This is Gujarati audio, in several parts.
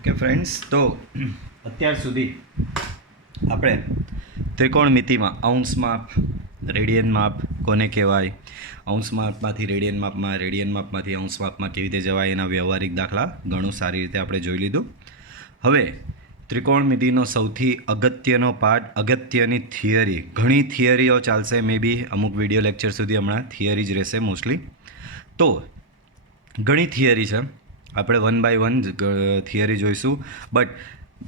ઓકે ફ્રેન્ડ્સ, તો અત્યાર સુધી આપણે ત્રિકોણમિતિમાં અંશ માપ, રેડિયન માપ કોને કહેવાય, અંશ માપમાંથી રેડિયન માપમાં, રેડિયન માપમાંથી અંશ માપમાં કેવી રીતે જવાય, એના વ્યવહારિક દાખલા ઘણું સારી રીતે આપણે જોઈ લીધું. હવે ત્રિકોણમિતિનો સૌથી અગત્યનો પાર્ટ, અગત્યની થિયરી. ઘણી થિયરીઓ ચાલશે, મે બી અમુક વિડીયો લેક્ચર સુધી હમણાં થિયરી જ રહેશે મોસ્ટલી. તો ઘણી થિયરી છે, આપણે વન બાય વન થિયરી જોઈશું. બટ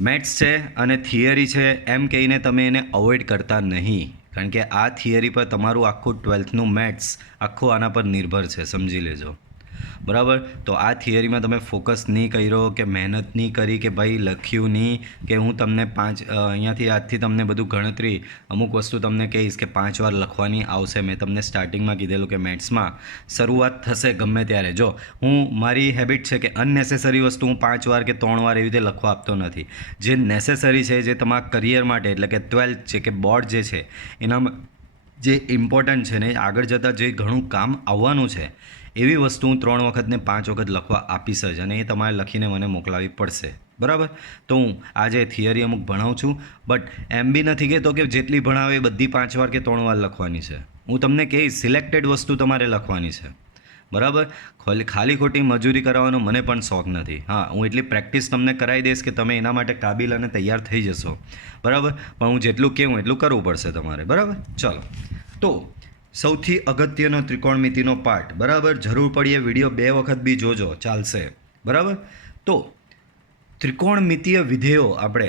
મેથ્સ છે અને થિયરી છે એમ કહીને તમે એને અવોઇડ કરતા નહીં, કારણ કે આ થિયરી પર તમારું આખું 12થનું મેથ્સ આખું આના પર નિર્ભર છે, સમજી લેજો. બરાબર? તો આ થિયરીમાં તમે ફોકસ નહીં કર્યો કે મહેનત નહીં કરી કે ભાઈ લખ્યું નહીં, કે હું તમને અહીંયાથી આજથી તમને બધું ગણતરી અમુક વસ્તુ તમને કહીશ કે 5 વાર લખવાની આવશે. મેં તમને સ્ટાર્ટિંગમાં કીધેલું કે મેથ્સમાં શરૂઆત થશે ગમે ત્યારે. જો હું મારી હેબિટ છે કે અનનેસેસરી વસ્તુ હું 5 વાર કે 3 વાર એવી રીતે લખવા આપતો નથી. જે નેસેસરી છે, જે તમારા કરિયર માટે, એટલે કે 12th છે કે બોર્ડ જે છે એનામાં જે ઇમ્પોર્ટન્ટ છે ને આગળ જતાં જે ઘણું કામ આવવાનું છે, એવી વસ્તુ હું 3 વખત ને 5 વખત લખવા આપીશ જ, અને એ તમારે લખીને મને મોકલાવી પડશે. બરાબર? તો હું આજે થિયરી અમુક ભણાવું છું, બટ એમ બી નથી કહેતો કે જેટલી ભણાવે એ બધી 5 વાર કે 3 વાર લખવાની છે. હું તમને કહીશ સિલેક્ટેડ વસ્તુ તમારે લખવાની છે. બરાબર? ખાલી ખોટી મજૂરી કરાવવાનો મને પણ શોખ નથી. હા, હું એટલી પ્રેક્ટિસ તમને કરાવી દઈશ કે તમે એના માટે કાબિલ અને તૈયાર થઈ જશો. બરાબર? પણ હું જેટલું કહેવું એટલું કરવું પડશે તમારે. બરાબર? ચલો, તો સૌથી અગત્યનો ત્રિકોણમિતિનો પાર્ટ, બરાબર, જરૂર પડીએ વિડીયો 2 વખત બી જોજો, ચાલશે. બરાબર? તો ત્રિકોણમિતીય વિધેયો, આપણે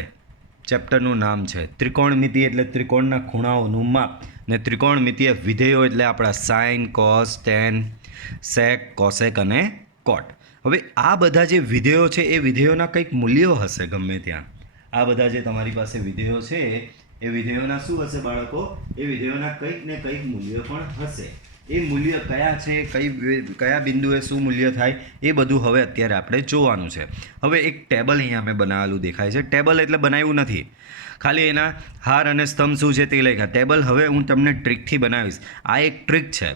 ચેપ્ટરનું નામ છે ત્રિકોણમિતિ, એટલે ત્રિકોણના ખૂણાઓનું માપ, ને ત્રિકોણમિતીય વિધેયો એટલે આપણા સાઇન, કોસ, ટેન, સેક, કોસેક અને કોટ. હવે આ બધા જે વિધેયો છે એ વિધેયોના કંઈક મૂલ્યો હશે ગમે ત્યાં. આ બધા જે તમારી પાસે વિધેયો છે એ વિધેયોના શું હશે બાળકો? એ વિધેયોના કંઈક ને કંઈક મૂલ્ય પણ હશે. એ મૂલ્ય કયા છે, કયા બિંદુએ શું મૂલ્ય થાય, એ બધું હવે અત્યારે આપણે જોવાનું છે. હવે એક ટેબલ અહીંયા મેં બનાવેલું દેખાય છે. ટેબલ એટલે બનાવ્યું નથી, ખાલી એના હાર અને સ્તંભ શું છે તે લખ્યા. ટેબલ હવે હું તમને ટ્રીકથી બનાવીશ. આ એક ટ્રીક છે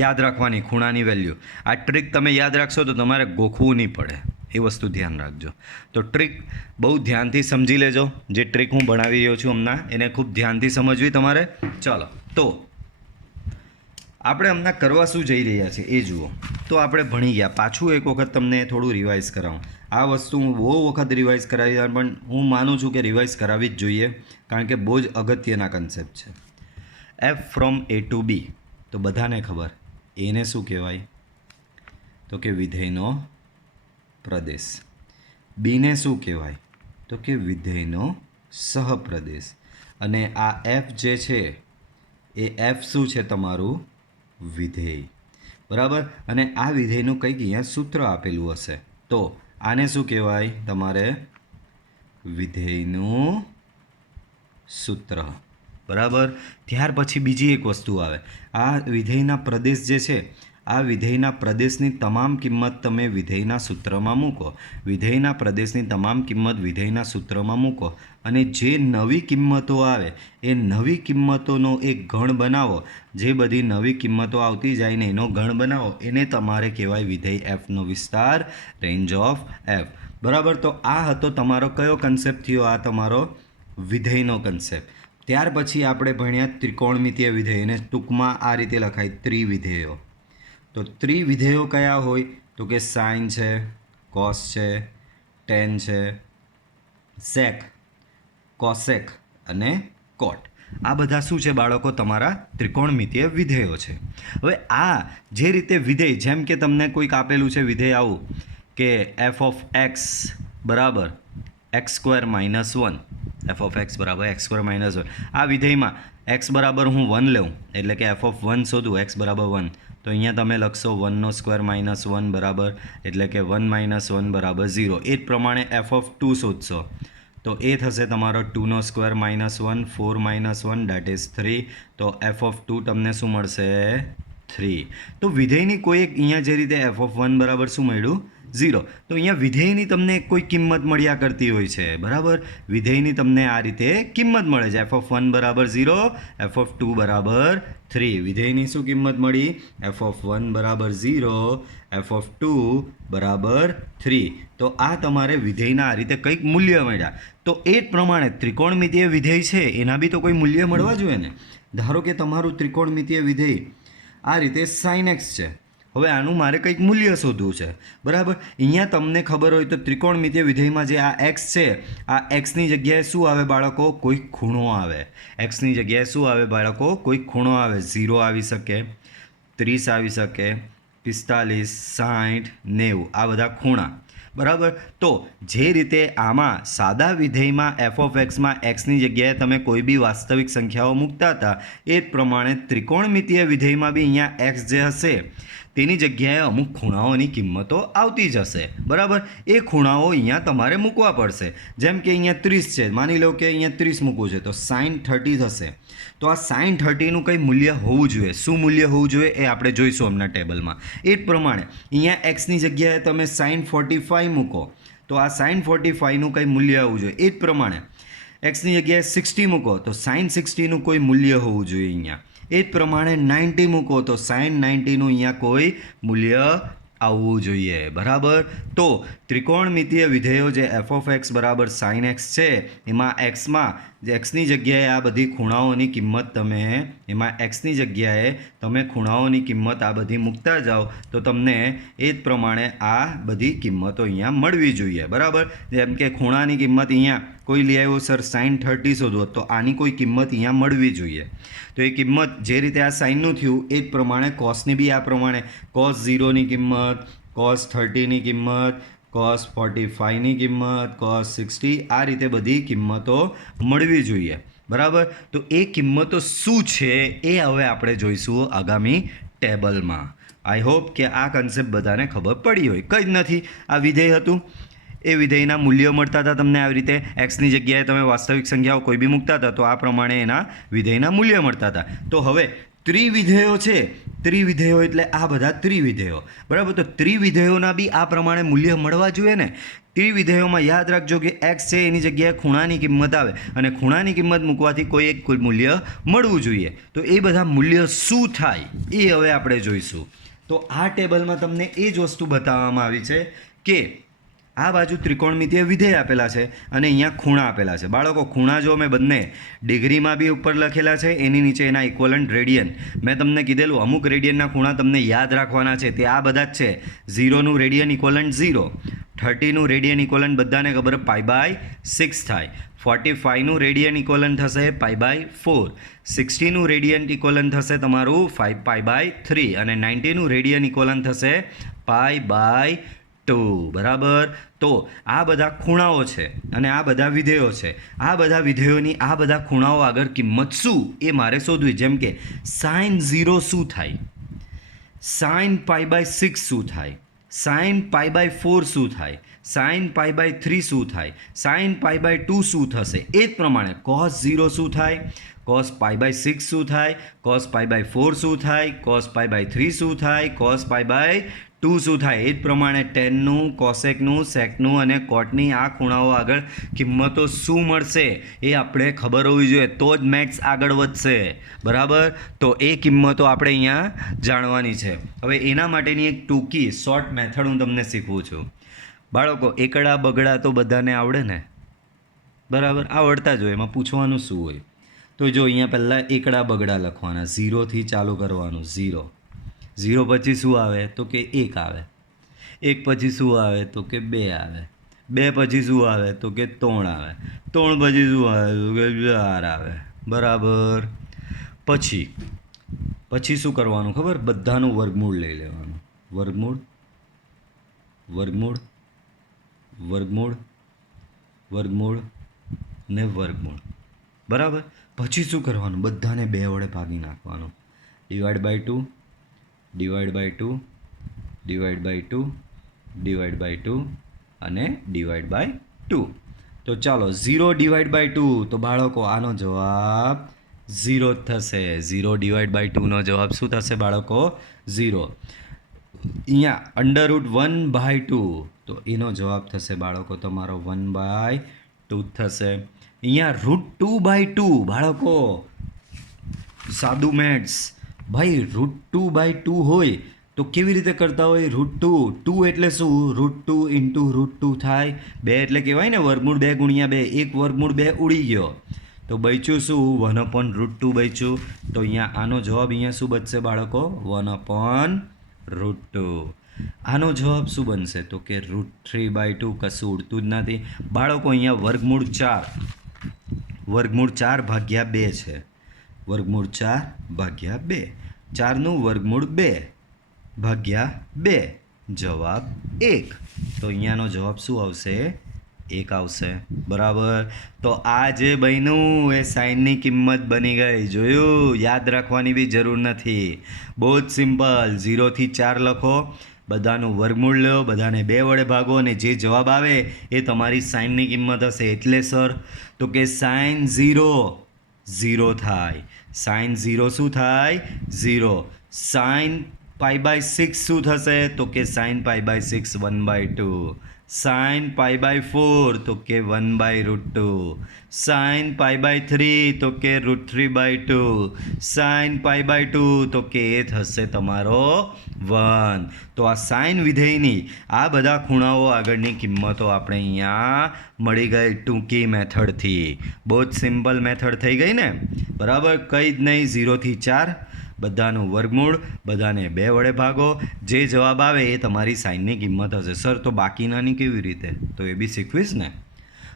યાદ રાખવાની, ખૂણાની વેલ્યુ. આ ટ્રીક તમે યાદ રાખશો તો તમારે ગોખવું નહીં પડે, એ વસ્તુ ધ્યાન રાખજો. તો ટ્રીક બહુ ધ્યાનથી સમજી લેજો. જે ટ્રીક હું ભણાવી રહ્યો છું હમણાં, એને ખૂબ ધ્યાનથી સમજવી તમારે. ચાલો, તો આપણે હમણાં કરવા શું જઈ રહ્યા છીએ એ જુઓ. તો આપણે ભણી ગયા, પાછું એક વખત તમને થોડું રિવાઇઝ કરાવું. આ વસ્તુ હું બહુ વખત રિવાઇઝ કરાવી, પણ હું માનું છું કે રિવાઇઝ કરાવવી જ જોઈએ, કારણ કે બહુ જ અગત્યના કન્સેપ્ટ છે. એફ ફ્રોમ એ ટુ બી, તો બધાને ખબર એને શું કહેવાય? તો કે વિધેયનો પ્રદેશ. બીને શું કહેવાય? તો કે વિધેયનો સહપ્રદેશ. અને આ એફ જે છે એ એફ શું છે? તમારું વિધેય. બરાબર? અને આ વિધેયનું કંઈક અહીંયા સૂત્ર આપેલું હશે, તો આને શું કહેવાય? તમારે વિધેયનું સૂત્ર. બરાબર? ત્યાર પછી બીજી એક વસ્તુ આવે. આ વિધેયના પ્રદેશ જે છે, આ વિધેયના પ્રદેશની તમામ કિંમત તમે વિધેયના સૂત્રમાં મૂકો. વિધેયના પ્રદેશની તમામ કિંમત વિધેયના સૂત્રમાં મૂકો, અને જે નવી કિંમતો આવે એ નવી કિંમતોનો એક ગણ બનાવો. જે બધી નવી કિંમતો આવતી જાય ને એનો ગણ બનાવો, એને તમારે કહેવાય વિધેય એફનો વિસ્તાર, રેન્જ ઓફ એફ. બરાબર? તો આ હતો તમારો કયો કન્સેપ્ટ થયો? આ તમારો વિધેયનો કન્સેપ્ટ. ત્યાર પછી આપણે ભણ્યા ત્રિકોણમિતીય વિધેય, એને ટૂંકમાં આ રીતે લખાય ત્રિવિધેયો. તો ત્રિવિધેયો કયા હોય? તો કે સાઇન છે, કોસ છે, ટેન છે, સેક, કોસેક અને કોટ. આ બધા શું છે બાળકો? તમારા ત્રિકોણમિતીય વિધેયો છે. હવે આ જે રીતે વિધેય, જેમ કે તમને કોઈક આપેલું છે વિધેય આવું કે એફ ઓફ એક્સ બરાબર x square minus 1, F of x બરાબર એક્સ સ્ક્વેર માઇનસ 1. આ વિધેયમાં એક્સ બરાબર હું 1 લઉં, એટલે કે એફ ઓફ 1 શોધું, એક્સ બરાબર 1, તો અહીંયા તમે લખશો 1 સ્ક્વેર માઇનસ 1 બરાબર, એટલે કે 1 માઇનસ 1 બરાબર 0. એ જ પ્રમાણે એફ ઓફ 2 શોધશો તો એ થશે તમારો 2 square minus 1, 4 minus 1 that is 3. તો એફ ઓફ 2 તમને શું મળશે? 3. તો વિધેયની કોઈ એક અહીંયા જે રીતે f(1) બરાબર શું મળ્યું 0. તો અહીંયા વિધેયની તમને કોઈ કિંમત મળ્યા કરતી હોય છે, બરાબર. વિધેયની તમને આ રીતે કિંમત મળે છે, f(1) બરાબર 0, f(2) બરાબર 3. વિધેયની શું કિંમત મળી? f(1) બરાબર 0, f(2) બરાબર 3. તો આ તમારે વિધેયના આ રીતે કંઈક મૂલ્ય મળ્યા. તો એ જ પ્રમાણે ત્રિકોણમિતીય વિધેય છે એના બી તો કોઈ મૂલ્ય મળવા જોઈએ ને. ધારો કે તમારું ત્રિકોણમિતીય વિધેય આ રીતે sin x છે. હવે આનું મારે કંઈક મૂલ્ય શોધવું છે, બરાબર. અહીંયા તમને ખબર હોય તો ત્રિકોણમિતીય વિધેયમાં જે આ x છે, આ xની જગ્યાએ શું આવે બાળકો? કોઈ ખૂણો આવે. xની જગ્યાએ શું આવે બાળકો? કોઈ ખૂણો આવે. 0 આવી શકે, 30 આવી શકે, 45, 60, 90 આ બધા ખૂણા, બરાબર. તો જે રીતે આમાં સાદા વિધેયમાં f(x)માં xની જગ્યાએ તમે કોઈ બી વાસ્તવિક સંખ્યાઓ મૂકતા હતા, એ જ પ્રમાણે ત્રિકોણમિતીય વિધેયમાં બી અહીંયા x જે હશે તેની જગ્યાએ અમુક ખૂણાઓની કિંમતો આવતી જશે, બરાબર. એ ખૂણાઓ અહીંયા તમારે મૂકવા પડશે. જેમ કે અહીંયા 30 છે, માની લો કે અહીંયા 30 મૂકવું છે તો sin 30 થશે. તો આ sin 30નું કંઈ મૂલ્ય હોવું જોઈએ. શું મૂલ્ય હોવું જોઈએ એ આપણે જોઈશું હમણાં ટેબલમાં. એ જ પ્રમાણે અહીંયા xની જગ્યાએ તમે sin 45 મૂકો તો આ sin 45નું કંઈ મૂલ્ય હોવું જોઈએ. એ જ પ્રમાણે xની જગ્યાએ 60 મૂકો તો sin 60નું કોઈ મૂલ્ય હોવું જોઈએ અહીંયા. એ જ પ્રમાણે 90 મૂકો તો sin 90નું અહીંયા કોઈ મૂલ્ય આવવું જોઈએ, બરાબર. તો ત્રિકોણમિતીય વિધેયો જે f(x) બરાબર sin x છે એમાં xમાં જે xની જગ્યાએ આ બધી ખૂણાઓની કિંમત તમે એમાં xની જગ્યાએ તમે ખૂણાઓની કિંમત આ બધી મૂકતા જાઓ તો તમને એ જ પ્રમાણે આ બધી કિંમતો અહીંયા મળવી જોઈએ, બરાબર. જેમ કે ખૂણાની કિંમત અહીંયા કોઈ લઈ આવ્યો સર sin 30 શોધો તો આની કોઈ કિંમત અહીંયા મળવી જોઈએ. તો એ કિંમત જે રીતે આ સાઇનનું થયું એ જ પ્રમાણે કોસની બી આ પ્રમાણે cos 0ની કિંમત, cos 30ની કિંમત, cos 45ની કિંમત, cos 60 આ રીતે બધી કિંમતો મળવી જોઈએ, બરાબર. તો એ કિંમતો શું છે એ હવે આપણે જોઈશું આગામી ટેબલમાં. આઈ હોપ કે આ કન્સેપ્ટ બધાને ખબર પડી હોય. કંઈ જ નથી, આ વિધેય હતું, એ વિધેયના મૂલ્યો મળતા હતા તમને આવી રીતે. એક્સની જગ્યાએ તમે વાસ્તવિક સંખ્યાઓ કોઈ બી મૂકતા હતા તો આ પ્રમાણે એના વિધેયના મૂલ્ય મળતા હતા. તો હવે ત્રિવિધેયો છે, ત્રિવિધેયો એટલે આ બધા ત્રિવિધેયો, બરાબર. તો ત્રિવિધેયોના બી આ પ્રમાણે મૂલ્ય મળવા જોઈએ ને. ત્રિવિધેયોમાં યાદ રાખજો કે x છે એની જગ્યાએ ખૂણાની કિંમત આવે અને ખૂણાની કિંમત મૂકવાથી કોઈ એક કોઈ મૂલ્ય મળવું જોઈએ. તો એ બધા મૂલ્ય શું થાય એ હવે આપણે જોઈશું. તો આ ટેબલમાં તમને એ જ વસ્તુ બતાવવામાં આવી છે કે આ બાજુ ત્રિકોણમિતીય વિધેય આપેલા છે અને અહીંયા ખૂણા આપેલા છે. બાળકો ખૂણા જો મેં બંને ડિગ્રીમાં બી ઉપર લખેલા છે, એની નીચે એના ઇક્વલન્ટ રેડિયન. મેં તમને કીધેલું અમુક રેડિયનના ખૂણા તમને યાદ રાખવાના છે, તે આ બધા જ છે. 0નું રેડિયન ઇક્વલન્ટ 0, 30નું રેડિયન ઇક્વલન્ટ બધાને ખબર π/6 થાય, 45નું રેડિયન ઇક્વલન્ટ થશે π/4, 60નું રેડિયન ઇક્વલન્ટ થશે તમારું π/3 અને 90નું રેડિયન ઇક્વલન્ટ થશે π/2, બરાબર. તો આ બધા ખૂણાઓ છે અને આ બધા વિધેયો છે. આ બધા વિધેયોની આ બધા ખૂણાઓ આગળ કિંમત શું એ મારે શોધવી. જેમ કે sin 0 શું થાય, sin π/6 શું થાય, sin π/4 શું થાય, sin π/3 શું થાય, sin π/2 શું થશે. એ જ પ્રમાણે cos 0 શું થાય, cos π/6 શું થાય, cos π/4 શું થાય, cos π/3 શું થાય, cos π/2 શું થાય. એ જ પ્રમાણે ટેનનું, કોસેકનું, સેકનું અને કોટની આ ખૂણાઓ આગળ કિંમતો શું મળશે એ આપણે ખબર હોવી જોઈએ, તો જ મેથ્સ આગળ વધશે, બરાબર. તો એ કિંમતો આપણે અહીંયા જાણવાની છે. હવે એના માટેની એક ટૂંકી શોર્ટ મેથડ હું તમને શીખવું છું. બાળકો એકડા બગડા તો બધાને આવડે ને, બરાબર, આવડતા જ હોય. એમાં પૂછવાનું શું હોય? તો જો અહીંયા પહેલાં એકડા બગડા લખવાના, 0થી ચાલુ કરવાનું. 0 પછી શું આવે તો કે 1 આવે, 1 પછી શું આવે તો કે 2 આવે, 2 પછી શું આવે તો કે 3 આવે, 3 પછી શું આવે તો કે 4 આવે, બરાબર. પછી શું કરવાનું ખબર? બધાનું વર્ગમૂળ લઈ લેવાનું. વર્ગમૂળ, વર્ગમૂળ, વર્ગમૂળ, વર્ગમૂળ ને વર્ગમૂળ, બરાબર. પછી શું કરવાનું? બધાને 2 વડે ભાગી નાખવાનું. /2, /2, /2, /2 અને /2. તો ચાલો 0/2 તો બાળકો આનો જવાબ ઝીરો જ થશે. 0/2 જવાબ શું થશે બાળકો? 0. અહીંયા √1/2 તો એનો જવાબ થશે બાળકો તમારો 1/2 થશે. અહીંયા √2/2 બાળકો સાદું મેથ્સ ભાઈ √2/2 હોય તો કેવી રીતે કરતા હોય? √2 એટલે શું? √2 ઇન્ટુ √2 થાય. 2 એટલે કહેવાય ને વર્ગમૂળ 2 ગુણ્યા 2. એક વર્ગમૂળ 2 ઉડી ગયો તો બચ્યું શું? 1/√2 બચ્યું. તો અહીંયા આનો જવાબ અહીંયા શું બચશે બાળકો? 1/√2. આનો જવાબ શું બનશે? તો કે √3/2. કશું ઉડતું જ નથી બાળકો. અહીંયા વર્ગમૂળ 4 ભાગ્યા 2 છે. વર્ગમૂળ 4 ભાગ્યા 2. 4નું વર્ગમૂળ 2 ભાગ્યા 2 જવાબ 1. તો અહીંયાનો જવાબ શું આવશે? 1 આવશે. બરાબર. તો આ જે બન્યું એ સાઇનની કિંમત બની ગઈ. જોયું? યાદ રાખવાની બી જરૂર નથી. બહુ જ સિમ્પલ. 0 થી 4 લખો, બધાનું વર્ગમૂળ લો, બધાને 2 વડે ભાગો અને જે જવાબ આવે એ તમારી સાઇનની કિંમત હશે. એટલે સર તો કે સાઇન 0 થાય. સાઇન 0 શું થાય? 0. સાઇન π/6 શું થશે? તો કે સાઇન π/6 1/2. સાઇન π/4 તો કે 1/√2. સાઇન π/3 તો કે √3/2. સાઇન π/2 તો કે એ થશે તમારો 1. તો આ સાઇન વિધેયની આ બધા ખૂણાઓ આગળની કિંમતો આપણે અહીંયા મળી ગઈ ટૂંકી મેથડથી. બહુ જ સિમ્પલ મેથડ થઈ ગઈ ને? બરાબર. કંઈ જ નહીં. 0 થી 4 બધાનું વર્ગમૂળ, બધાને 2 વડે ભાગો, જે જવાબ આવે એ તમારી સાઇનની કિંમત હશે. સર તો બાકીનાની કેવી રીતે? તો એ બી શીખવીશ ને.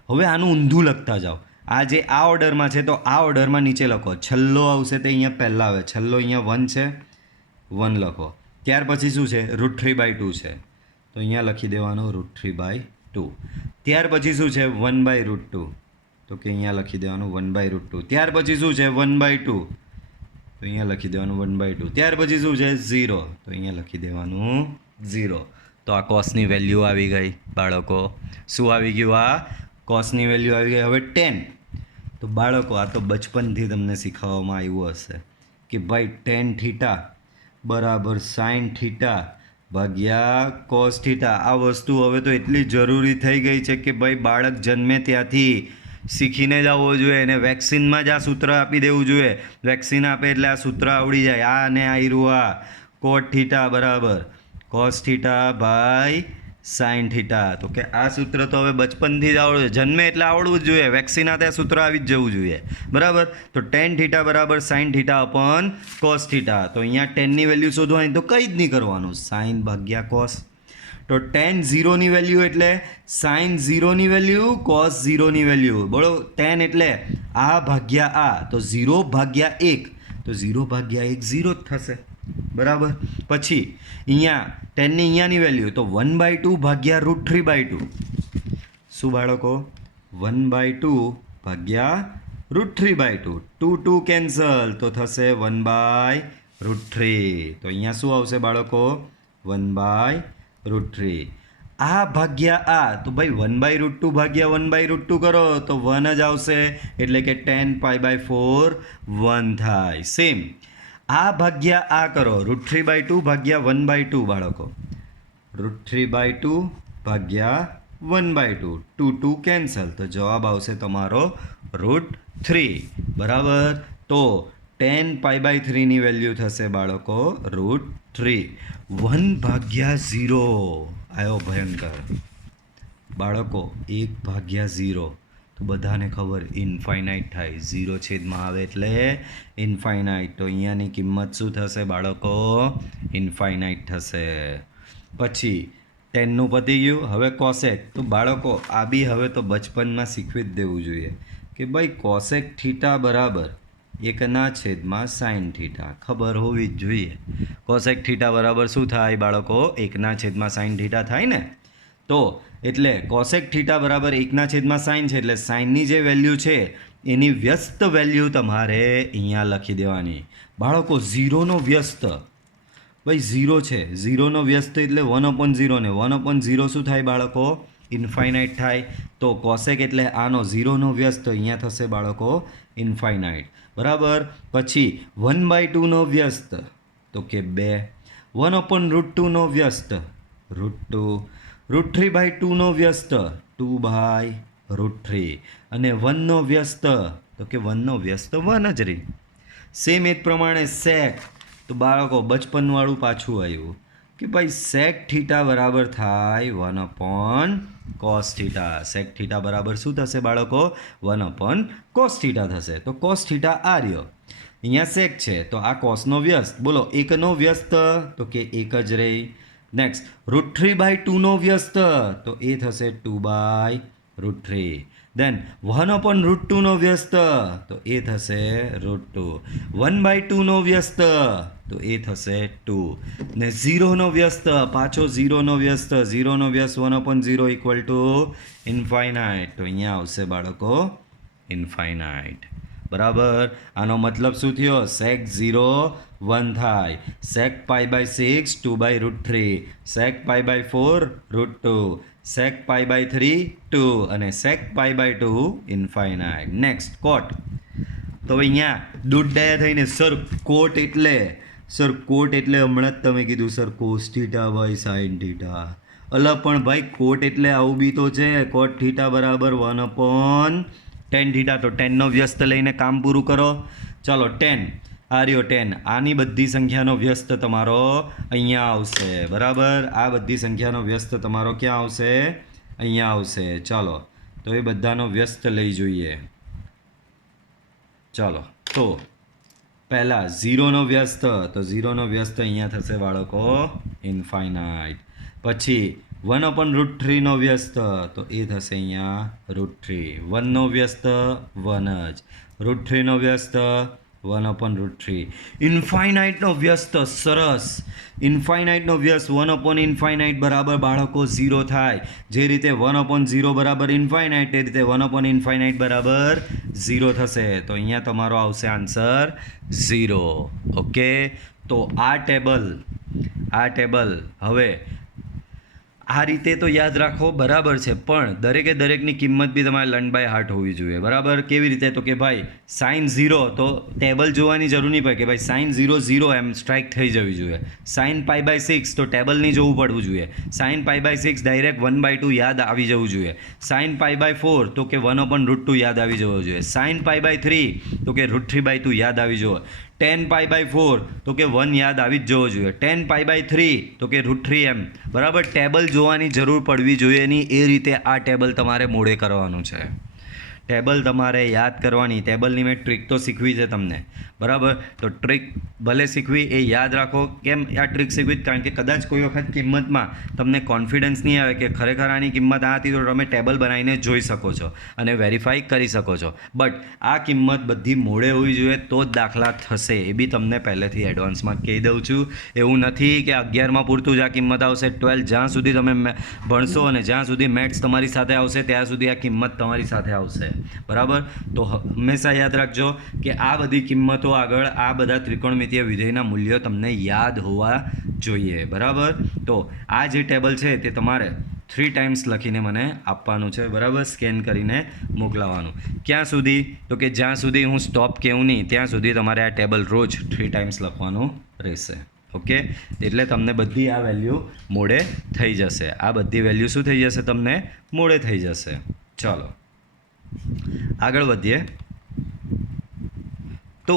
હવે આનું ઊંધું લખતા જાઓ. આ જે આ ઓર્ડરમાં છે તો આ ઓર્ડરમાં નીચે લખો. છેલ્લો આવશે તે અહીંયા પહેલાં આવે. છેલ્લો અહીંયા 1 છે, 1 લખો. ત્યાર પછી શું છે? √3/2 છે તો અહીંયા લખી દેવાનું √3/2. ત્યાર પછી શું છે? 1/√2 તો કે અહીંયા લખી દેવાનું 1/√2. ત્યાર પછી શું છે? 1/2 તો અહીંયા લખી દેવાનું 1/2. ત્યાર પછી શું છે? 0 તો અહીંયા લખી દેવાનું 0. તો આ કોસની વેલ્યુ આવી ગઈ બાળકો. શું આવી ગયું? આ કોસની વેલ્યુ આવી ગઈ. હવે 10 તો બાળકો આ તો બચપનથી તમને શીખવવામાં આવ્યું હશે કે ભાઈ tan થીટા બરાબર sin થીટા ભાગ્યા cos થીટા. આ વસ્તુ હવે તો એટલી જરૂરી થઈ ગઈ છે કે ભાઈ બાળક જન્મે ત્યાંથી શીખીને જ આવવો જોઈએ. એને વેક્સિનમાં જ આ સૂત્ર આપી દેવું જોઈએ. વેક્સિન આપે એટલે આ સૂત્ર આવડી જાય. આ અને આ રહ્યું આ કોટ થીટા બરાબર કોસ થીટા ભાઈ સાઇન થીટા. તો કે આ સૂત્ર તો હવે બચપનથી જ આવડવું જોઈએ. જન્મે એટલે આવડવું જ જોઈએ. વેક્સિન આ ત્યાં સૂત્ર આવી જ જવું જોઈએ. બરાબર. તો tan થીટા બરાબર sine theta upon cos theta. તો અહીંયા ટેનની વેલ્યુ શોધવાની તો કંઈ જ નહીં કરવાનું. સાઇન ભાગ્યા કોસ. તો tan 0ની વેલ્યુ એટલે સાઇન 0ની વેલ્યુ કોસ 0ની વેલ્યુ. બોલો. tan એટલે આ ભાગ્યા આ તો 0 ભાગ્યા 1 તો 0 ભાગ્યા 1 0 જ થશે. બરાબર. પછી અહીંયા ટેનની અહીંયાની વેલ્યુ તો 1/2 ભાગ્યા √3/2. શું બાળકો? 1/2 ભાગ્યા √3/2. 2 કેન્સલ તો થશે 1/√3. તો અહીંયા શું આવશે બાળકો? 1/√3. આ ભાગ્યા આ તો ભાઈ 1/√2 ભાગ્યા 1/√2 કરો તો 1 જ આવશે. એટલે કે tan π/4 1 થાય. સેમ આ ભાગ્યા આ કરો. √3/2 ભાગ્યા 1/2 બાળકો. √3/2 ભાગ્યા 1/2. 2 કેન્સલ તો જવાબ આવશે તમારો √3. બરાબર. તો tan π/3ની વેલ્યુ થશે બાળકો √3. 1/0 આવ્યો ભયંકર બાળકો. 1/0 તો બધાને ખબર ઇન્ફાઇનાઇટ થાય. 0 છેદમાં આવે એટલે ઇન્ફાઇનાઇટ. તો અહીંયાની કિંમત શું થશે બાળકો? ઇન્ફાઇનાઇટ થશે. પછી 10નું પતી ગયું. હવે કોસેક. તો બાળકો આ બી હવે તો બચપનમાં શીખવી જ દેવું જોઈએ કે ભાઈ કોસેક થીટા બરાબર 1/છેદમાં સાઇન થીટા. ખબર હોવી જ જોઈએ. કોસેક થીટા બરાબર શું થાય બાળકો? 1/છેદમાં સાઇન થીટા થાય ને. તો એટલે કોસેક થીટા બરાબર 1/છેદમાં સાઇન છે એટલે સાઇનની જે વેલ્યુ છે એની વ્યસ્ત વેલ્યુ તમારે અહીંયા લખી દેવાની. બાળકો 0નો વ્યસ્ત ભાઈ 0 છે. 0નો વ્યસ્ત એટલે 1/0 ને 1/0 શું થાય બાળકો? ઇન્ફાઇનાઇટ થાય. તો કોસેક એટલે આનો ઝીરોનો વ્યસ્ત અહીંયા થશે બાળકો ઇન્ફાઇનાઇટ. બરાબર. પછી 1/2નો વ્યસ્ત તો કે 2. 1/√2નો વ્યસ્ત √2. √3/2નો વ્યસ્ત 2/√3. અને 1નો વ્યસ્ત તો કે 1નો વ્યસ્ત 1 જ રહી. સેમ એ જ પ્રમાણે સેક. તો બાળકો બચપનવાળું પાછું આવ્યું કે ભાઈ સેક થીટા બરાબર થાય 1/cos થીટા. સેક થીટા બરાબર શું થશે બાળકો? 1/cos થીટા થશે. તો cos થીટા આ રહ્યો. અહીંયા સેક છે તો આ કોસનો વ્યસ્ત. બોલો એકનો વ્યસ્ત તો કે એક જ રહી. નેક્સ્ટ √3/2નો વ્યસ્ત તો એ થશે 2/√3. દેન 1/√2નો વ્યસ્ત તો એ થશે √2. 1/2નો વ્યસ્ત તો એ થશે 2. ને 0નો વ્યસ્ત પાછો 0નો વ્યસ્ત. 0નો વ્યસ્ત 1/0 ઇક્વલ ટુ ઇન્ફાઇનાઇટ. તો અહીંયા આવશે બાળકો ઇન્ફાઇનાઇટ. બરાબર. આનો મતલબ શું થયો? સેક 0 1 થાય. સેક π/6 2/√3. સેક π/4 √2. સેક π/3 2 અને સેક π/2 ઇન્ફાઇનાઇટ. નેક્સ્ટ કોટ. તો અહીંયા દૂધડાયા થઈને સર કોટ એટલે હમણાં જ તમે કીધું sir cos theta by sine theta. અલા પણ ભાઈ કોટ એટલે આવું બી તો છે. કોટ થીટા બરાબર 1/tan થીટા. તો ટેનનો વ્યસ્ત લઈને કામ પૂરું કરો. ચાલો 10 આ રહ્યો 10. આની બધી સંખ્યાનો વ્યસ્ત તમારો અહીંયા આવશે. બરાબર. આ બધી સંખ્યાનો વ્યસ્ત તમારો ક્યાં આવશે? અહીંયા આવશે. ચાલો તો એ બધાનો વ્યસ્ત લઈ જોઈએ. ચાલો તો પહેલાં 0નો વ્યસ્ત. તો 0નો વ્યસ્ત અહીંયા થશે બાળકો ઇન્ફાઇનાઇટ. પછી 1/√3નો વ્યસ્ત તો એ થશે અહીંયા √3. 1નો વ્યસ્ત 1 જ. √3નો વ્યસ્ત 1/√3. ઇન્ફાઇનાઇટનો વ્યસ્ત. સરસ. ઇન્ફાઇનાઇટનો વ્યસ્ત 1/ઇન્ફાઇનાઇટ બરાબર બાળકો 0 થાય. જે રીતે 1/0 બરાબર ઇન્ફાઇનાઇટ એ રીતે 1/ઇન્ફાઇનાઇટ બરાબર 0 થશે. તો અહીંયા તમારો આવશે આન્સર 0. ઓકે. તો આ ટેબલ હવે આ રીતે તો યાદ રાખો બરાબર છે, પણ દરેકે દરેકની કિંમત બી તમારે લર્ન બાય હાર્ટ હોવી જોઈએ. બરાબર. કેવી રીતે? તો કે ભાઈ સાઇન 0 તો ટેબલ જોવાની જરૂર નહીં પડે કે ભાઈ સાઇન 0 0 એમ સ્ટ્રાઇક થઈ જવી જોઈએ. સાઇન π/6 તો ટેબલ નહીં જોવું પડવું જોઈએ. સાઇન π/6 ડાયરેક્ટ 1/2 યાદ આવી જવું જોઈએ. સાઇન π/4 તો કે 1/√2 યાદ આવી જવું જોઈએ. સાઇન π/3 તો કે √3/2 યાદ આવી જવો. tan π/4 તો કે 1 યાદ આવી જ જવો જોઈએ. tan π/3 તો કે √3m. બરાબર. ટેબલ જોવાની જરૂર પડવી જોઈએ નહીં. એ રીતે આ ટેબલ તમારે મોડે કરવાનું છે. ટેબલ તમારે યાદ કરવાની. ટેબલની મેં ટ્રીક તો શીખવી છે તમને. બરાબર. તો ટ્રીક ભલે શીખવી એ યાદ રાખો. કેમ આ ટ્રીક શીખવી? કારણ કે કદાચ કોઈ વખત કિંમતમાં તમને કોન્ફિડન્સ નહીં આવે કે ખરેખર આની કિંમત આ હતી, તો તમે ટેબલ બનાવીને જોઈ શકો છો અને વેરીફાઈ કરી શકો છો. બટ આ કિંમત બધી મોડે હોવી જોઈએ તો જ દાખલા થશે. એ બી તમને પહેલેથી એડવાન્સમાં કહી દઉં છું. એવું નથી કે 11માં પૂરતું જ આ કિંમત આવશે. 12 જ્યાં સુધી તમે ભણશો અને જ્યાં સુધી મેથ્સ તમારી સાથે આવશે ત્યાં સુધી આ કિંમત તમારી સાથે આવશે. બરાબર. તો હંમેશા યાદ રાખજો કે આ બધી કિંમતો આગળ આ બધા ત્રિકોણમિતીય વિધેયના મૂલ્યો તમને યાદ હોવા જોઈએ. બરાબર. તો આ જે ટેબલ છે તે તમારે 3 ટાઈમ્સ લખીને મને આપવાનું છે. બરાબર. સ્કેન કરીને મોકલાવાનું. ક્યાં સુધી? તો કે જ્યાં સુધી હું સ્ટોપ કહું નહીં ત્યાં સુધી તમારે આ ટેબલ રોજ 3 ટાઈમ્સ લખવાનું રહેશે. ઓકે. એટલે તમને બધી આ વેલ્યુ મોડે થઈ જશે. આ બધી વેલ્યુ શું થઈ જશે? તમને મોડે થઈ જશે. ચાલો આગળ વધીએ. તો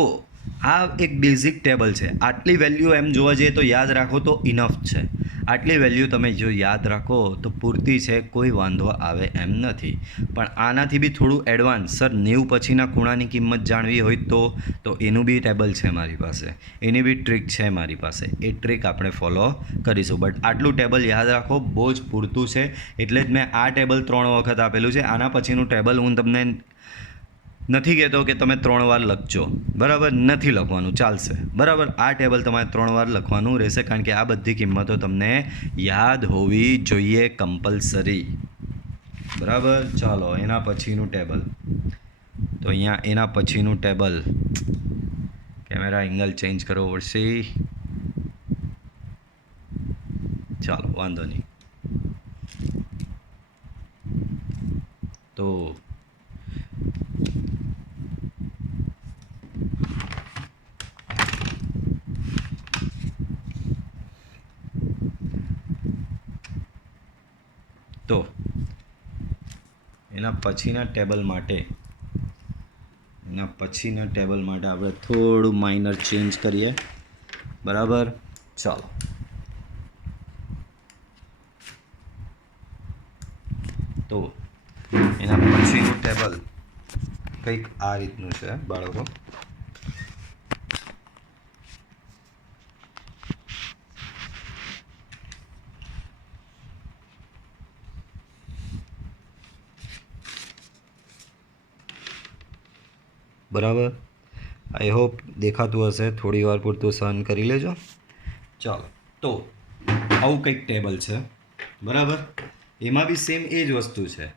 આ એક બેઝિક ટેબલ છે. આટલી વેલ્યુ એમ જોવા જઈએ તો યાદ રાખો તો ઇનફ છે. આટલી વેલ્યુ તમે જો યાદ રાખો તો પૂરતી છે, કોઈ વાંધો આવે એમ નથી. પણ આનાથી બી થોડું એડવાન્સ, સર 90 પછીના ખૂણાની કિંમત જાણવી હોય તો એનું બી ટેબલ છે મારી પાસે. એની બી ટ્રીક છે મારી પાસે. એ ટ્રીક આપણે ફોલો કરીશું. બટ આટલું ટેબલ યાદ રાખો બહુ જ પૂરતું છે. એટલે જ મેં આ ટેબલ 3 વખત આપેલું છે. આના પછીનું ટેબલ હું તમને નથી કહેતો કે તમે 3 વાર લખજો. બરાબર. નથી લખવાનું, ચાલશે. બરાબર. આ ટેબલ તમારે 3 વાર લખવાનું રહેશે કારણ કે આ બધી કિંમતો તમને યાદ હોવી જોઈએ કમ્પલસરી. બરાબર. ચાલો એના પછીનું ટેબલ. તો અહીંયા એના પછીનું ટેબલ, કેમેરા એંગલ ચેન્જ કરવો પડશે. ચાલો વાંધો નહીં. તો એના પછીના ટેબલ માટે આપણે થોડું માઇનર ચેન્જ કરીએ. બરાબર, ચાલો. તો એના પછીનું ટેબલ કંઈક આ રીતનું છે બાળકો. બરાબર, આઈ હોપ દેખાતું હશે. થોડી વાર પૂરતું સહન કરી લેજો. ચાલો, તો આવું કંઈક ટેબલ છે. બરાબર, એમાં બી સેમ એ જ વસ્તુ છે.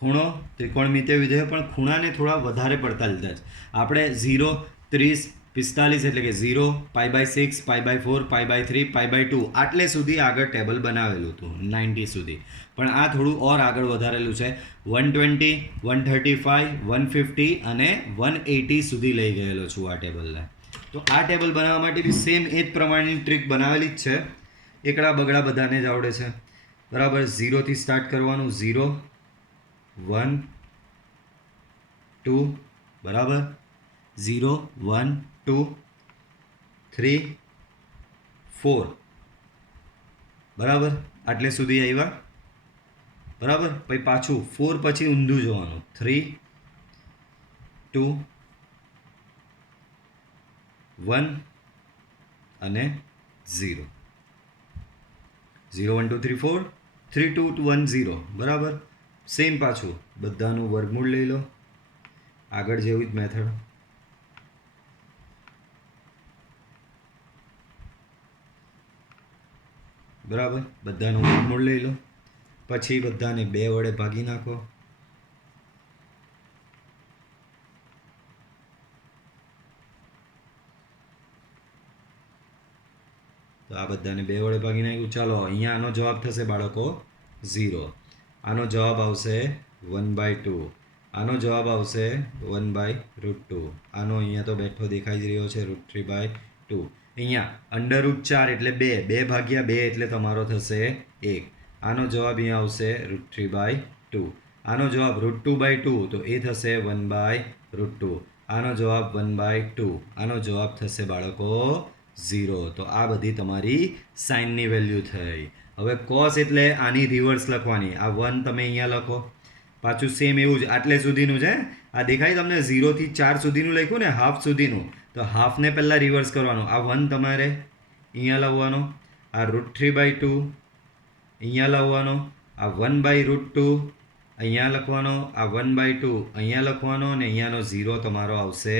ખૂણો ત્રિકોણમિતિય વિધેય, પણ ખૂણાને થોડા વધારે પડતા લીધા છે આપણે. 0, 30, 45 એટલે કે 0, π/6, π/4, π/3, π/2 આટલે સુધી આગળ ટેબલ બનાવેલું હતું 90 સુધી. પણ આ થોડું ઓર આગળ વધારેલું છે. 120, 135, 150 અને 180 સુધી લઈ ગયેલો છું આ ટેબલને. તો આ ટેબલ બનાવવા માટે બી સેમ એ જ પ્રમાણેની ટ્રીક બનાવેલી જ છે. એકડા બગડા બધાને જ આવડે છે. બરાબર, 0થી સ્ટાર્ટ કરવાનું. 0, 1, 2, બરાબર, 0, 1, 2, 3, 4, બરાબર, આટલે સુધી આવ્યા. બરાબર, પછી પાછું 4 પછી ઊંધું જવાનું. 3, 2, 1 અને 0. 0, 1, 2, 3, 4, 3, 2, 1, 0. બરાબર, સેમ પાછું બધાનું વર્ગમૂળ લઈ લો. આગળ જેવી જ મેથડ. બરાબર, બધાનું વર્ગમૂળ લઈ લો. પછી બધાને 2 વડે ભાગી નાખો. તો આ બધાને 2 વડે ભાગી નાખ્યું. ચાલો, અહીંયા આનો જવાબ થશે બાળકો 0. આનો જવાબ આવશે 1/2. આનો જવાબ આવશે 1/√2. આનો અહીંયા તો બેઠો દેખાઈ જ રહ્યો છે √3/2. અહીંયા √4 એટલે 2, 2 ભાગ્યા 2 એટલે તમારો થશે 1. આનો જવાબ અહીંયા આવશે √3/2. આનો જવાબ √2/2 તો એ થશે 1/√2. આનો જવાબ 1/2. આનો જવાબ થશે બાળકો 0. તો આ બધી તમારી સાઇનની વેલ્યુ થઈ. હવે કોસ એટલે આની રિવર્સ લખવાની. આ 1 તમે અહીંયા લખો. પાછું સેમ એવું જ આટલે સુધીનું છે. આ દેખાય તમને 0 થી 4 સુધીનું લખ્યું ને, હાફ સુધીનું. તો હાફને પહેલાં રિવર્સ કરવાનું. આ 1 તમારે અહીંયા લાવવાનો. આ √3/2 અહીંયા લાવવાનો. આ 1/√2 અહીંયા લખવાનો. આ 1/2 અહીંયા લખવાનો. અને અહીંયાનો 0 તમારો આવશે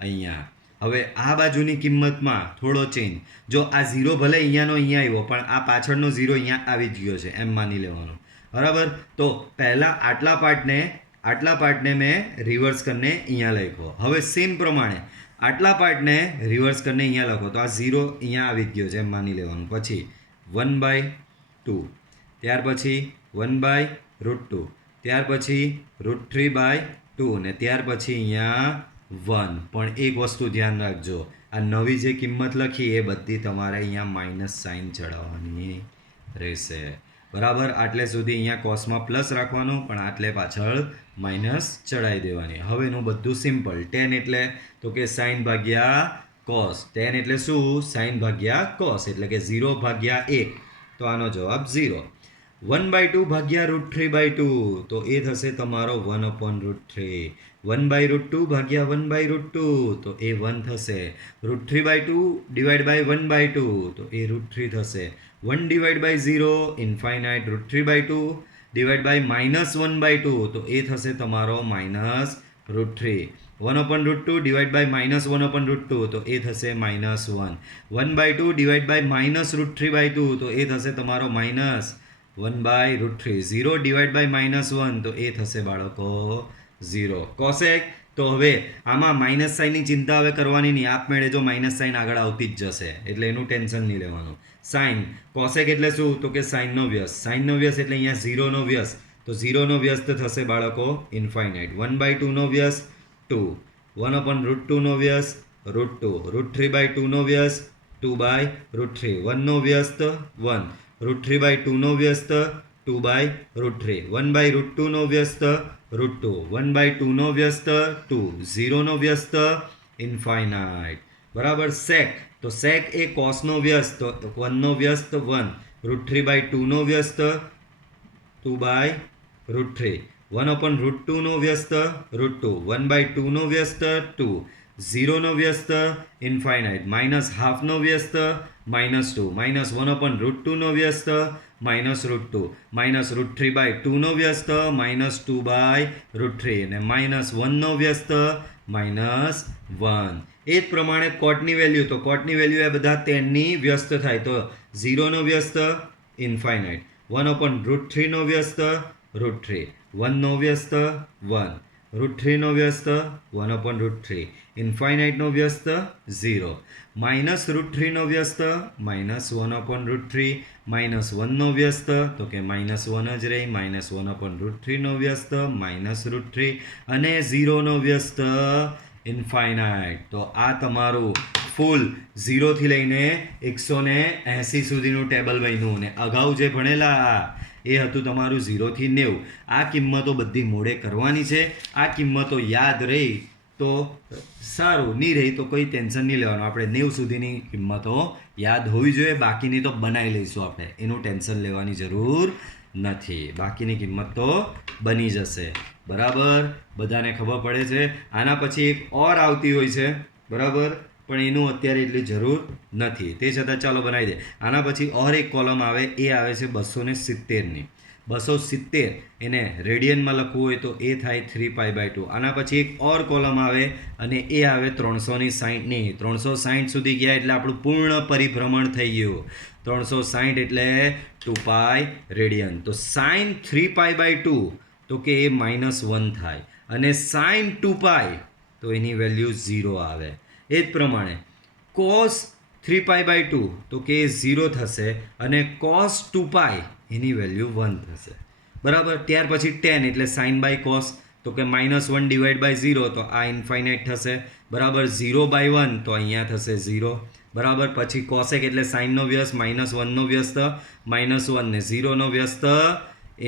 અહીંયા. હવે આ બાજુની કિંમતમાં થોડો ચેન્જ. જો આ 0 ભલે અહીંયાનો અહીંયા આવ્યો, પણ આ પાછળનો 0 અહીંયા આવી જ ગયો છે એમ માની લેવાનું. બરાબર, તો પહેલાં આટલા પાર્ટને મેં રિવર્સ કરીને અહીંયા લખ્યો. હવે સેમ પ્રમાણે આટલા પાર્ટને રિવર્સ કરીને અહીંયા લખો. તો આ 0 અહીંયા આવી જ ગયો છે એમ માની લેવાનું. પછી 1/2, ત્યાર પછી 1/√2, ત્યાર પછી √3/2 ને ત્યાર પછી અહીંયા 1. પણ એક વસ્તુ ધ્યાન રાખજો, આ નવી જે કિંમત લખી એ બધી તમારે અહીંયા માઇનસ સાઇન ચડાવવાની રહેશે. બરાબર, આટલે સુધી અહીંયા કોસમાં પ્લસ રાખવાનું, પણ આટલે પાછળ માઇનસ ચડાવી દેવાની. હવેનું બધું સિમ્પલ. tan એટલે તો કે સાઇન ભાગ્યા કોસ. tan એટલે શું? સાઇન ભાગ્યા કોસ, એટલે કે 0/1. તો આનો જવાબ 0. 1/2 ભાગ્યા √3/2 તો એ થશે તમારો 1/√3. 1/√2 ભાગ્યા 1/√2 તો એ 1 થશે. √3/2 ડિવાઈડ બાય 1/2 તો એ √3 થશે. 1 divide by 0 infinite √3/2 divide by -1/2 તો એ થશે તમારો -√3. 1/√2 ડિવાઈડ બાય -1/√2 તો એ થશે -1. 1/2 ડિવાઈડ બાય -√3/2 તો એ થશે તમારો -1/√3. 0 ડિવાઈડ બાય -1 તો એ થશે બાળકો 0. કોસેક તો હવે આમાં માઇનસ સાઇનની ચિંતા હવે કરવાની નહીં. આપમેળે જો માઇનસ સાઇન આગળ આવતી જ જશે, એટલે એનું ટેન્શન નહીં લેવાનું. સાઇન કોસેક એટલે શું? તો કે સાઇનનો વ્યસ્ત. સાઇનનો વ્યસ્ત એટલે અહીંયા 0નો વ્યસ્ત. તો 0નો વ્યસ્ત થશે બાળકો ઇન્ફાઇનાઇટ. 1/2નો વ્યસ્ત 2, 1/√2નો વ્યસ્ત √2, √3/2નો વ્યસ્ત 2/√3, 1નો વ્યસ્ત 1, √3/2નો વ્યસ્ત 2/√3, 1/√2નો વ્યસ્ત √2, 1/2નો વ્યસ્ત 2, 0નો વ્યસ્ત ઇન્ફાઇનાઇટ. બરાબર. સેક, તો સેક એ કોસનો વ્યસ્ત, તો 1નો વ્યસ્ત 1, √3/2નો વ્યસ્ત 2/√3, 1/√2નો વ્યસ્ત √2, 1/2નો વ્યસ્ત 2, 0નો વ્યસ્ત ઇન્ફાઇનાઇટ, -1/2નો વ્યસ્ત -2, -1/√2નો વ્યસ્ત -√2, -√3/2નો વ્યસ્ત -2/√3 અને -1નો વ્યસ્ત -1. એ જ પ્રમાણે કોટની વેલ્યુ, તો કોટની વેલ્યુ એ બધા 10ની વ્યસ્ત થાય, તો 0નો વ્યસ્ત ઇન્ફાઇનાઇટ, 1/√3નો વ્યસ્ત √3, 1નો વ્યસ્ત 1, √3નો વ્યસ્ત 1/√3, ઇન્ફાઇનાઇટનો વ્યસ્ત 0, -√3નો વ્યસ્ત -1/√3, -1નો વ્યસ્ત તો કે -1 જ રહી, -1/√3નો વ્યસ્ત -√3 અને 0નો વ્યસ્ત ઇન્ફાઇનાઇટ. તો આ તમારું ફૂલ 0થી લઈને 180 સુધીનું ટેબલ બન્યું. ને અગાઉ જે ભણેલા એ હતું તમારું 0થી 90. આ કિંમતો બધી મોડે કરવાની છે. આ કિંમતો યાદ રહી તો સારું, નહીં રહી તો કોઈ ટેન્શન નહીં લેવાનું. આપણે 90 સુધીની કિંમતો યાદ હોવી જોઈએ, બાકીની તો બનાવી લઈશું આપણે, એનું ટેન્શન લેવાની જરૂર નથી. બાકીની કિંમત તો બની જશે. બરાબર, બધાને ખબર પડે છે. આના પછી એક ઓર આવતી હોય છે, બરાબર, પણ એનું અત્યારે એટલી જરૂર નથી. તે છતાં ચાલો બનાવી દે. આના પછી ઓર એક કોલમ આવે, એ આવે છે 270ની. 270 એને રેડિયનમાં લખવું હોય તો એ થાય 3π/2. આના પછી એક ઓર કોલમ આવે અને એ આવે 360ની. 360 સુધી ગયા એટલે આપણું પૂર્ણ પરિભ્રમણ થઈ ગયું. 360 એટલે 2π રેડિયન. તો sin 3π/2 તો કે એ -1 થાય અને sin 2π તો એની વેલ્યુ 0 આવે. એ જ પ્રમાણે cos 3π/2 તો કે એ 0 થશે અને cos 2π એની વેલ્યુ 1 થશે. બરાબર. ત્યાર પછી tan એટલે sin/cos તો કે -1/0 તો આ ઇન્ફાઇનાઇટ થશે. બરાબર. 0/1 તો અહીંયા થશે 0. બરાબર. પછી cosec એટલે સાઇનનો વ્યસ્ત, -1નો વ્યસ્ત -1 ને 0નો વ્યસ્ત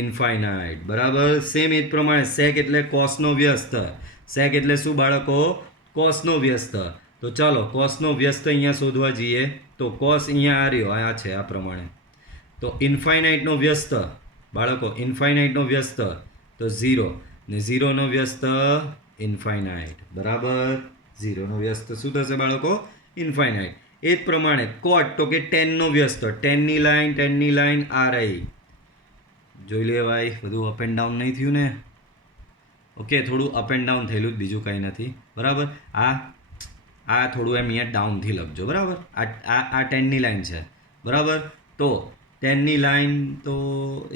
ઇન્ફાઇનાઇટ. બરાબર. સેમ એ જ પ્રમાણે sec એટલે cosનો વ્યસ્ત. sec એટલે શું બાળકો? cosનો વ્યસ્ત. તો ચાલો cosનો વ્યસ્ત અહીંયા શોધવા જઈએ તો cos અહીંયા આ રહ્યો, આ છે આ પ્રમાણે. તો ઇન્ફાઇનાઇટનો વ્યસ્ત બાળકો, ઇન્ફાઇનાઇટનો વ્યસ્ત તો 0 ને 0નો વ્યસ્ત ઇન્ફાઇનાઇટ. બરાબર. 0નો વ્યસ્ત શું થશે બાળકો? ઇન્ફાઇનાઇટ. એ જ પ્રમાણે cot તો કે tanનો વ્યસ્ત, tanની લાઈન આ રહી. જોઈ લેવાય, બધું અપ એન્ડ ડાઉન નહીં થયું ને? ઓકે, થોડું અપ એન્ડ ડાઉન થયેલું જ, બીજું કંઈ નથી. બરાબર. આ થોડું એમ અહીંયા ડાઉનથી લખજો. બરાબર. આ 10ની લાઈન છે. બરાબર. તો 10ની લાઈન તો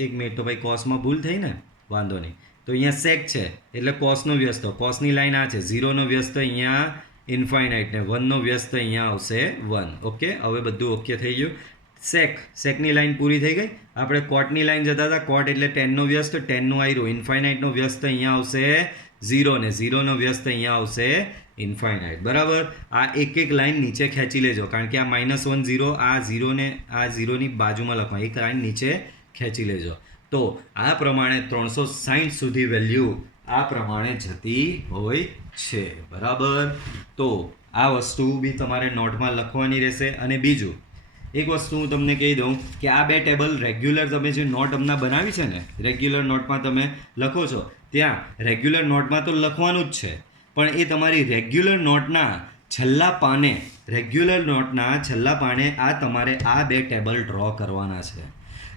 એક મિનિટ, તો ભાઈ કોસમાં ભૂલ થઈ ને, વાંધો નહીં. તો અહીંયા sec છે એટલે કોસનો વ્યસ્ત, કોસની લાઈન આ છે. 0નો વ્યસ્ત અહીંયા ઇન્ફાઇનાઇટ ને 1નો વ્યસ્ત અહીંયા આવશે 1. ઓકે, હવે બધું ઓકે થઈ ગયું. સેકની લાઈન પૂરી થઈ ગઈ. આપણે કોટની લાઈન જતા હતા. કોટ એટલે 10નો વ્યસ્ત, 10નું આવ્યું. ઇન્ફાઇનાઇટનો વ્યસ્ત અહીંયા આવશે 0 ને 0નો વ્યસ્ત અહીંયા આવશે ઇન્ફાઇનાઇટ. બરાબર. આ એક લાઈન નીચે ખેંચી લેજો, કારણ કે આ -1 0 આ 0 ને આ 0ની બાજુમાં લખવા, એક લાઈન નીચે ખેંચી લેજો. તો આ પ્રમાણે 360 સુધી વેલ્યુ આ પ્રમાણે જતી હોય છે. બરાબર. તો આ વસ્તુ બી તમારે નોટમાં લખવાની રહેશે. અને બીજું એક વસ્તુ હું તમને કહી દઉં કે આ બે ટેબલ રેગ્યુલર તમે જે નોટ હમણાં બનાવી છે ને, રેગ્યુલર નોટમાં તમે લખો છો, ત્યાં રેગ્યુલર નોટમાં તો લખવાનું જ છે, પણ એ તમારી રેગ્યુલર નોટના છેલ્લા પાને આ તમારે આ બે ટેબલ ડ્રો કરવાના છે.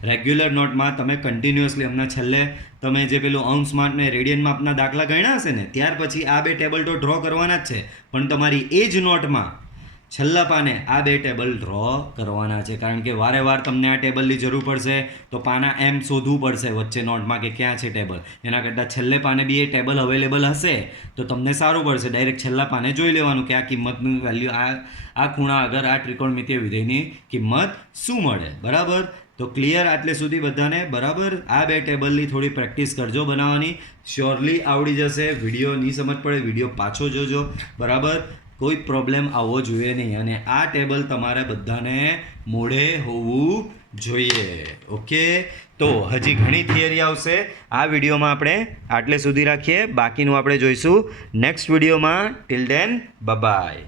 રેગ્યુલર નોટમાં તમે કન્ટિન્યુઅસલી હમણાં છેલ્લે તમે જે પેલું અંશ માપ ને રેડિયન માપના દાખલા ગણ્યા હશે ને, ત્યાર પછી આ બે ટેબલ તો ડ્રો કરવાના જ છે, પણ તમારી એ જ નોટમાં છેલ્લા પાને આ 2 ટેબલ ડ્રો કરવાના છે, કારણ કે વારે વાર તમને આ ટેબલની જરૂર પડશે તો પાના એમ શોધવું પડશે વચ્ચે નોટમાં કે ક્યાં છે ટેબલ. એના કરતાં છેલ્લે પાને બી એ ટેબલ અવેલેબલ હશે તો તમને સારું પડશે. ડાયરેક્ટ છેલ્લા પાને જોઈ લેવાનું કે આ કિંમતનું વેલ્યુ આ ખૂણા આગળ આ ત્રિકોણમિતિય વિધેયની કિંમત શું મળે. બરાબર? તો ક્લિયર આટલે સુધી બધાને? બરાબર. આ 2 ટેબલની થોડી પ્રેક્ટિસ કરજો બનાવવાની, શ્યોરલી આવડી જશે. વિડીયો નહીં સમજ પડે વિડીયો પાછો જોજો. બરાબર? કોઈ પ્રોબ્લેમ આવવો જોઈએ નહીં, અને આ ટેબલ તમારે બધાને મોઢે હોવું જોઈએ. ઓકે, તો હજી ઘણી થિયરી આવશે આ વિડીયોમાં. આપણે આટલે સુધી રાખીએ, બાકીનું આપણે જોઈશું નેક્સ્ટ વિડીયોમાં. Till then by.